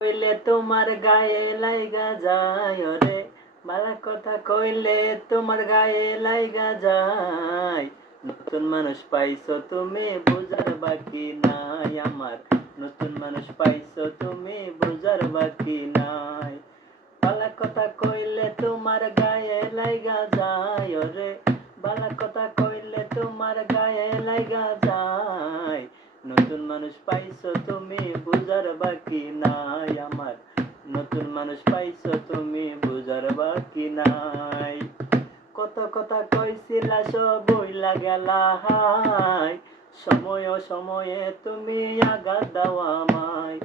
কইলে তোমার গায়ে লাইগা যায় রে, বালা কথা কইলে তোমার গায়ে লাইগা যায়। নতুন মানুষ পাইছো তুমি বুঝার বাকি নাই আমার, নতুন মানুষ পাইছো তুমি বুঝার বাকি নাই। বালা কথা কইলে তোমার গায়ে লাইগা যায় রে, বালা কথা কইলে তোমার গায়ে লাইগা যায়। নতুন মানুষ পাইছো তুমি বুঝার বাকি নাই আমার, নতুন মানুষ পাইছো তুমি বুঝার বাকি নাই। কত কথা কইছিলা সব বইলা গেলা হাই, সময় সময়ে তুমি আঘাত দাও আমায়।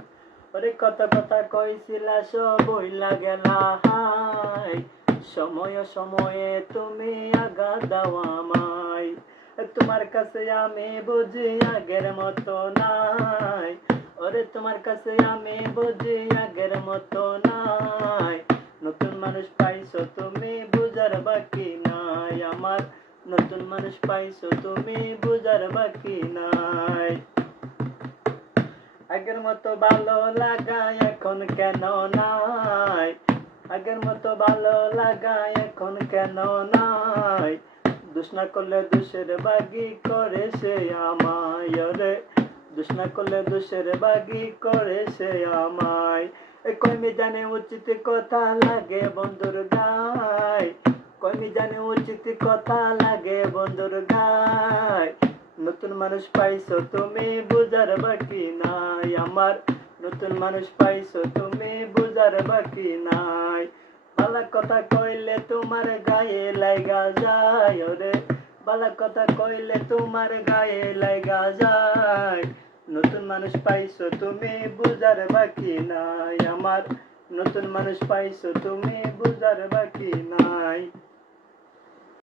ওরে কত কথা কইছিলা সব বইলা গেলা হাই, সময় সময়ে তুমি আঘাত দাও আমায়। তোমার কাছে আমি বুঝি আগের মতো নাই, ওরে তোমার কাছে আমি বুঝি আগের মতো নাই। নতুন মানুষ পাইছো তুমি বুঝার বাকি নাই আমার, নতুন মানুষ পাইছো তুমি বুঝার বাকি নাই। আগের মতো ভালো লাগা এখন কেন নাই, আগের মতো ভালো লাগা এখন কেন নাই। দোষ না করলে দোষের বাগি করে সে আমায় রে, দোষ না করলে দোষের বাগি করে সে আমায়। কইমি জানে উচিত কথা লাগে বন্ধুর গায়, কইমি জানে উচিত কথা লাগে বন্ধুর গায়। নতুন মানুষ পাইছো তুমি বুঝার বাকি নাই আমার, নতুন মানুষ পাইছো তুমি বুঝার বাকি নাই। বালা কথা কইলে তোমার গায়ে লাইগা যায় রে, বালা কথা কইলে তোমার গায়ে লাইগা যায়। নতুন মানুষ পাইছো তুমি বুঝার বাকি নাই আমার, নতুন মানুষ পাইছো তুমি বুঝার বাকি নাই।